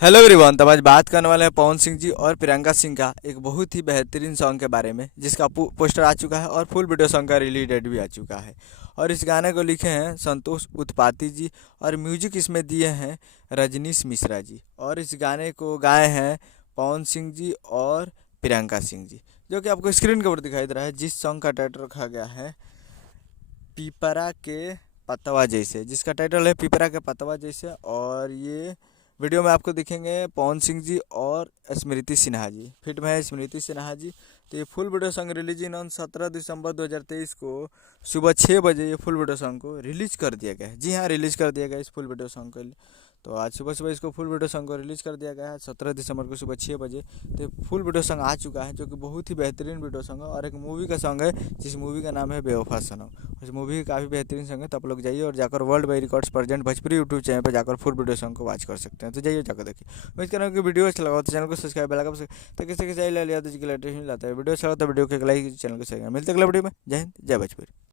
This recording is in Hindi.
Hello everyone. तो आज बात करने वाले हैं पवन सिंह जी और प्रियंका सिंह का एक बहुत ही बेहतरीन सॉन्ग के बारे में, जिसका पोस्टर आ चुका है और फुल वीडियो सॉन्ग का रिलीज डेट भी आ चुका है। और इस गाने को लिखे हैं संतोष उत्पाती जी और म्यूजिक इसमें दिए हैं रजनीश मिश्रा जी। और इस गाने को गाए हैं पवन सिंह जी और प्रियंका सिंह जी, जो कि आपको स्क्रीन के ऊपर दिखाई दे रहा है। जिस सॉन्ग का टाइटल रखा गया है पीपरा के पतवा जैसे, जिसका टाइटल है पीपरा के पतवा जैसे। और ये वीडियो में आपको दिखेंगे पवन सिंह जी और स्मृति सिन्हा जी, फिट में है स्मृति सिन्हा जी। तो ये full video song release in on 17 दिसंबर 2023 को सुबह 6 बजे ये फुल वीडियो सॉन्ग को रिलीज कर दिया गया है। जी हाँ, रिलीज कर दिया गया इस फुल वीडियो सॉन्ग को। तो आज सुबह सुबह इसको फुल वीडियो सॉन्ग को रिलीज कर दिया गया है 17 दिसंबर को सुबह 6 बजे। तो फुल वीडियो सॉन्ग आ चुका है, जो कि बहुत ही बेहतरीन वीडियो सॉन्ग है और एक मूवी का सॉन्ग है, जिस मूवी का नाम है बेवफा सनम। उस मूवी काफ़ी बेहतरीन सॉन्ग है। तो आप लोग जाइए और जाकर world by records present Bhojpuri YouTube channel पर जाकर फुल वीडियो सॉन्ग को वॉच कर सकते हैं। तो जाइए जाकर देखिए। उम्मीद कर रहा हूँ कि वीडियो अच्छा लगा तो चैनल को सब्सक्राइब लगा ताकि किसी के चाहिए यादव जी की लेटेस्ट मिल जाता है। वीडियो अच्छा लगा तो वीडियो को लाइक, चैनल को शेयर। मिलते अगले वीडियो में। जय हिंद, जय भोजपुरी।